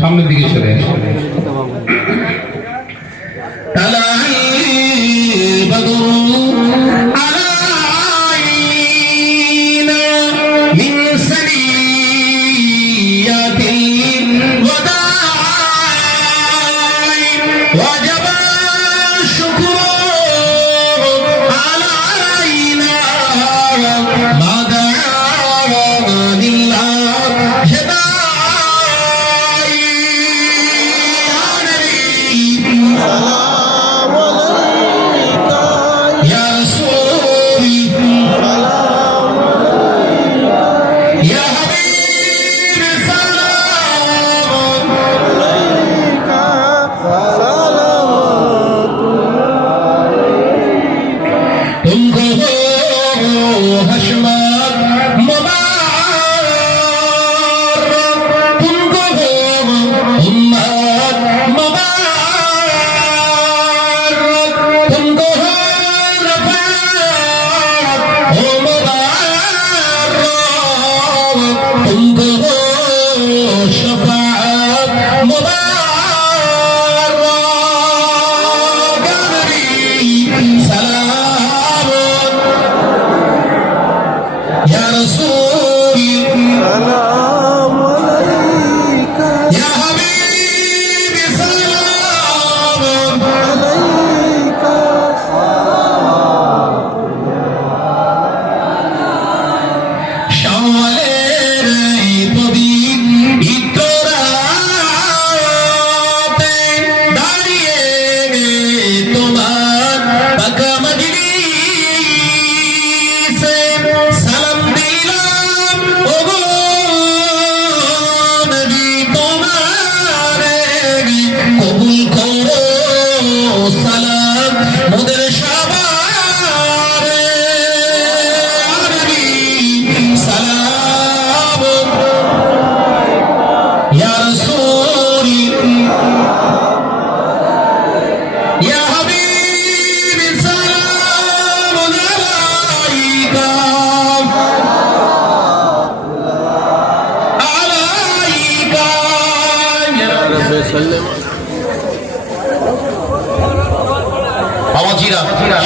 সামনের দিকে সরে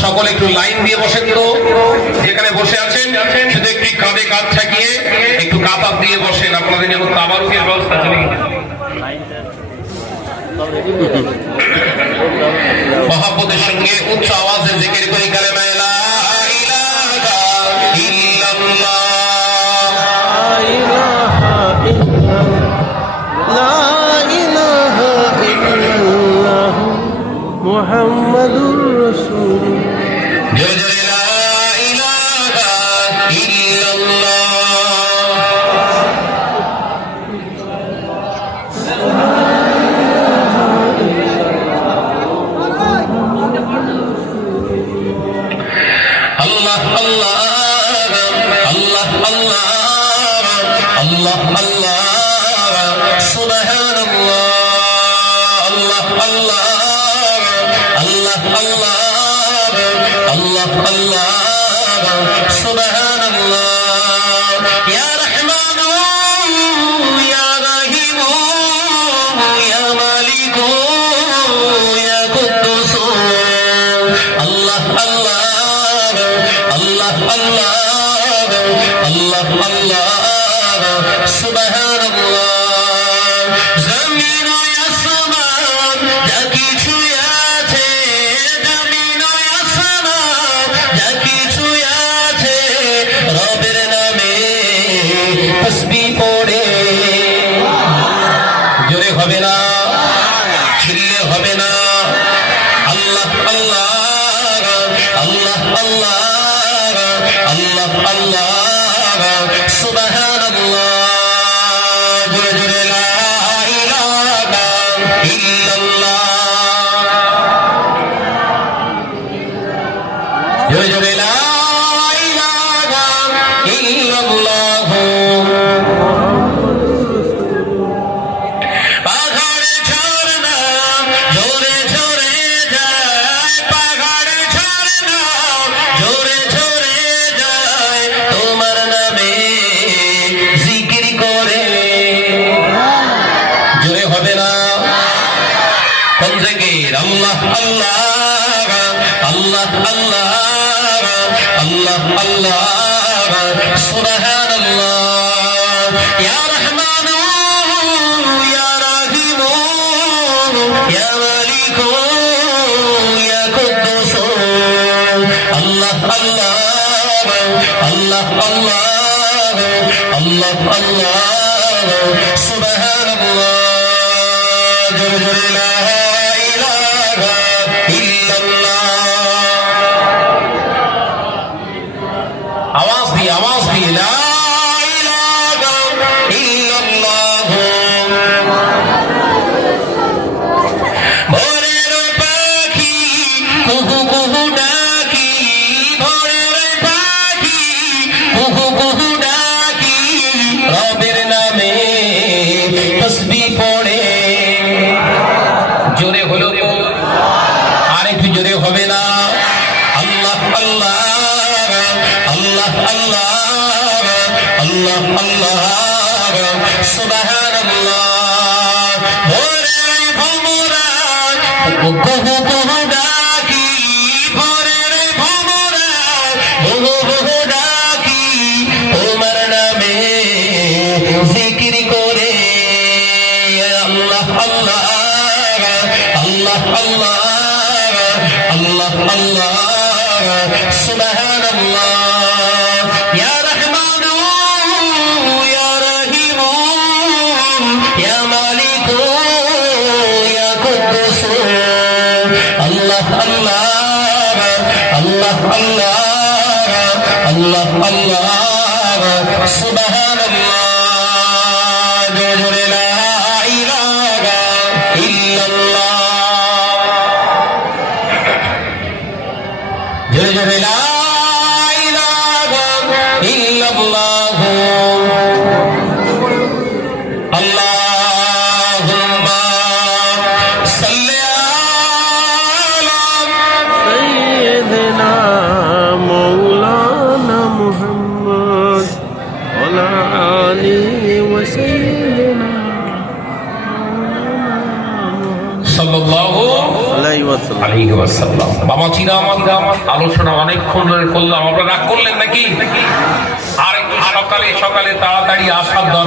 সকলে একটু লাইন দিয়ে বসেন তো, যেখানে বসে আছেন শুধু একটু কাঁধে কাঁধ ঠেকিয়ে একটু কাতার দিয়ে বসেন। আপনাদের জন্য তাবারুকের ব্যবস্থা চলে মহাব্বতের সঙ্গে উচ্চ আওয়াজে জিকির করি কালেমা লা ইলাহা ইল্লাল্লাহ, লা ইলাহা ইল্লাল্লাহ মুহাম্মাদুর রাসূলুল্লাহ। জিকির আল্লাহ আল্লাহ আল্লাহ আল্লাহ আল্লাহ আল্লাহ সুবহানাল্লাহ ইয়া রহমান ইয়া রহিম ইয়া মালিক ইয়া কুদ্দুস আল্লাহ আল্লাহ আল্লাহ আল্লাহ আল্লাহ আল্লাহ সুবহানাল্লাহ জোরে জোরে লা ইলাহা ইল্লাল্লাহ आवाज भी ला इलाहा इल्लल्लाह ভোরের পাখি কুহু কুহু ডাকি ভোরের পাখি কুহু কুহু ডাকি রবের নামে তাসবিহ পড়ে জোরে হলো আর একটু জোরে হবে না আল্লাহ আল্লাহ আল্লাহ আল্লাহ আল্লাহ আল্লাহ সুবহানাল্লাহ ভোরের ভোমরা কুহু কুহু ডাকি ভোরের ভোমরা কুহু কুহু ডাকি তোমার নামে জিকির করে আল্লাহ আল্লাহ আল্লাহ আল্লাহ আল্লাহ আল্লাহ সুবহানাল্লাহ ইয়া রহমান ইয়া রহিম ইয়া মালিক ইয়া কুদ্দুস আল্লাহ আল্লাহ আল্লাহ আল্লাহ আল্লাহ আল্লাহ সুবহানাল্লাহ জোরে জোরে লা ইলাহা ইল্লাল্লাহ জোরে জোরে লা ইলাহা ইল্লাল্লাহ আল্লাহুম্মা সাল্লি আলা سيدنا مولانا محمد وعلى آله وسيدنا সাল্লাল্লাহু عليه وسلم আলাইহি ওয়াসাল্লাম বাবা চিনা আমার আলোচনা অনেকক্ষণ ধরে করলাম আপনারা রাগ করলেন নাকি আর একটু সকালে সকালে তাড়াতাড়ি আসার দরকার